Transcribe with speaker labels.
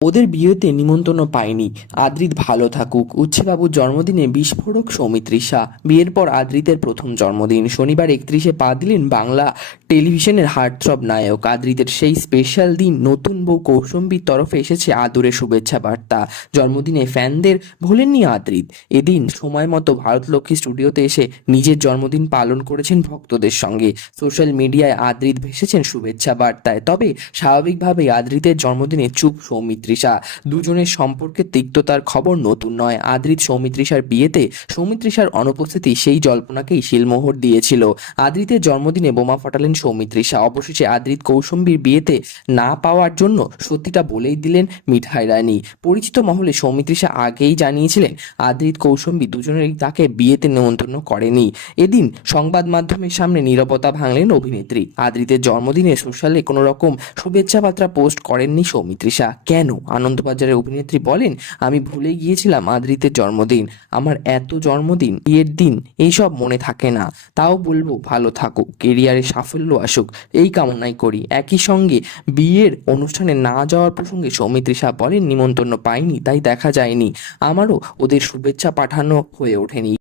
Speaker 1: ওদের বিয়েতে নিমন্ত্রণ পায়নি আদ্রিত ভালো থাকুক। উচ্ছেবাবুর জন্মদিনে বিস্ফোরক সৌমিত্রিষা। বিয়ের পর আদ্রিতের প্রথম জন্মদিন। শনিবার একত্রিশে পা দিলেন বাংলা টেলিভিশনের হার্টথ্রব নায়ক আদ্রিতের সেই স্পেশাল দিন নতুন বউ কৌশম্বীর তরফে এসেছে আদুরে শুভেচ্ছা বার্তা। জন্মদিনে ফ্যানদের ভোলেননি আদ্রিত এদিন সময় মতো ভারতলক্ষ্মী স্টুডিওতে এসে নিজের জন্মদিন পালন করেছেন ভক্তদের সঙ্গে। সোশ্যাল মিডিয়ায় আদ্রিদ ভেসেছেন শুভেচ্ছা বার্তায়। তবে স্বাভাবিকভাবেই আদ্রিতের জন্মদিনে চুপ সৌমিত্রিষা। দুজনের সম্পর্কে তিক্ততার খবর নতুন নয়। আদ্রিত সৌমিত্রিষার বিয়েতে সৌমিত্রিষার অনুপস্থিতি সেই জল্পনাকেই শিলমোহর দিয়েছিল। আদ্রিতের জন্মদিনে বোমা ফাটালেন সৌমিত্রিষা অবশেষে আদ্রিত কৌশম্বীর বিয়েতে না পাওয়ার জন্য সত্যিটা বলেই দিলেন মিঠাই রানী। পরিচিত মহলে সৌমিত্রিষা আগেই জানিয়েছিলেন আদ্রিত কৌশম্বী দুজনেরই তাকে বিয়েতে নিমন্ত্রণ করেনি। এদিন সংবাদ মাধ্যমের সামনে নীরবতা ভাঙলেন অভিনেত্রী। আদ্রিতের জন্মদিনে সোশ্যালে কোনো রকম শুভেচ্ছা বার্তা পোস্ট করেননি সৌমিত্রিষা কেন? আনন্দবাজারের অভিনেত্রী বলেন, আমি ভুলে গিয়েছিলাম আদ্রিতের জন্মদিন। আমার এত জন্মদিন, বিয়ের দিন, এইসব মনে থাকে না। তাও বলব, ভালো থাকুক। কেরিয়ারে সাফল্য আসুক, এই কামনাই করি। একই সঙ্গে বিয়ের অনুষ্ঠানে না যাওয়ার প্রসঙ্গে সৌমিত্রী সৌমিত্রিষা বলেন, নিমন্ত্রণ পাইনি, তাই দেখা যায়নি। আমারও ওদের শুভেচ্ছা পাঠানো হয়ে ওঠেনি।